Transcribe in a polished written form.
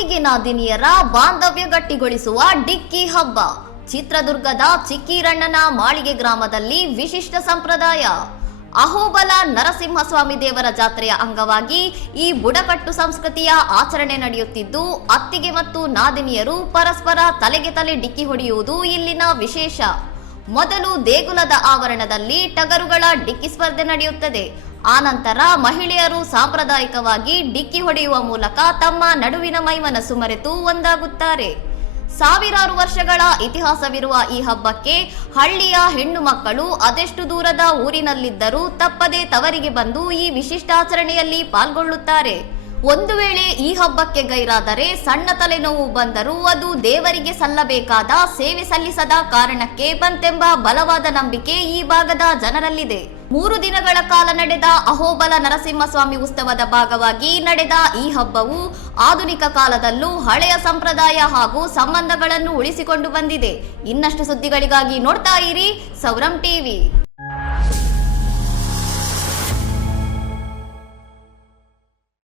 ಅತ್ತಿಗೆ ನಾದಿನಿಯರ ಬಾಂಧವ್ಯ ಗಟ್ಟಿಗೊಳಿಸುವ ಡಿಕ್ಕಿ ಹಬ್ಬ. ಚಿತ್ರದುರ್ಗದ ಚಿಕ್ಕೀರಣ್ಣನ ಮಾಳಿಗೆ ಗ್ರಾಮದಲ್ಲಿ ವಿಶಿಷ್ಟ ಸಂಪ್ರದಾಯ. ಅಹೋಬಲ ನರಸಿಂಹಸ್ವಾಮಿ ದೇವರ ಜಾತ್ರೆಯ ಅಂಗವಾಗಿ ಈ ಬುಡಕಟ್ಟು ಸಂಸ್ಕೃತಿಯ ಆಚರಣೆ ನಡೆಯುತ್ತಿದ್ದು, ಅತ್ತಿಗೆ ಮತ್ತು ನಾದಿನಿಯರು ಪರಸ್ಪರ ತಲೆಗೆ ತಲೆ ಡಿಕ್ಕಿ ಹೊಡೆಯುವುದು ಇಲ್ಲಿನ ವಿಶೇಷ. ಮೊದಲು ದೇಗುಲದ ಆವರಣದಲ್ಲಿ ಟಗರುಗಳ ಡಿಕ್ಕಿ ಸ್ಪರ್ಧೆ ನಡೆಯುತ್ತದೆ. ಆನಂತರ ಮಹಿಳೆಯರು ಸಾಂಪ್ರದಾಯಿಕವಾಗಿ ಡಿಕ್ಕಿ ಹೊಡೆಯುವ ಮೂಲಕ ತಮ್ಮ ನಡುವಿನ ಮೈಮನಸ್ಸು ಮರೆತು ಒಂದಾಗುತ್ತಾರೆ. ಸಾವಿರಾರು ವರ್ಷಗಳ ಇತಿಹಾಸವಿರುವ ಈ ಹಬ್ಬಕ್ಕೆ ಹಳ್ಳಿಯ ಹೆಣ್ಣು ಮಕ್ಕಳು ಅದೆಷ್ಟು ದೂರದ ಊರಿನಲ್ಲಿದ್ದರೂ ತಪ್ಪದೆ ತವರಿಗೆ ಬಂದು ಈ ವಿಶಿಷ್ಟಾಚರಣೆಯಲ್ಲಿ ಪಾಲ್ಗೊಳ್ಳುತ್ತಾರೆ. ಒಂದು ವೇಳೆ ಈ ಹಬ್ಬಕ್ಕೆ ಗೈರಾದರೆ ಸಣ್ಣ ತಲೆನೋವು ಬಂದರೂ ಅದು ದೇವರಿಗೆ ಸಲ್ಲಬೇಕಾದ ಸೇವೆ ಸಲ್ಲಿಸದ ಕಾರಣಕ್ಕೆ ಬಂತೆಂಬ ಬಲವಾದ ನಂಬಿಕೆ ಈ ಭಾಗದ ಜನರಲ್ಲಿದೆ. 3 ದಿನಗಳ ಕಾಲ ನಡೆದ ಅಹೋಬಲ ನರಸಿಂಹಸ್ವಾಮಿ ಉತ್ಸವದ ಭಾಗವಾಗಿ ನಡೆದ ಈ ಹಬ್ಬವು ಆಧುನಿಕ ಕಾಲದಲ್ಲೂ ಹಳೆಯ ಸಂಪ್ರದಾಯ ಹಾಗೂ ಸಂಬಂಧಗಳನ್ನು ಉಳಿಸಿಕೊಂಡು ಬಂದಿದೆ. ಇನ್ನಷ್ಟು ಸುದ್ದಿಗಳಿಗಾಗಿ ನೋಡ್ತಾ ಇರಿ ಸೌರಂ ಟಿವಿ.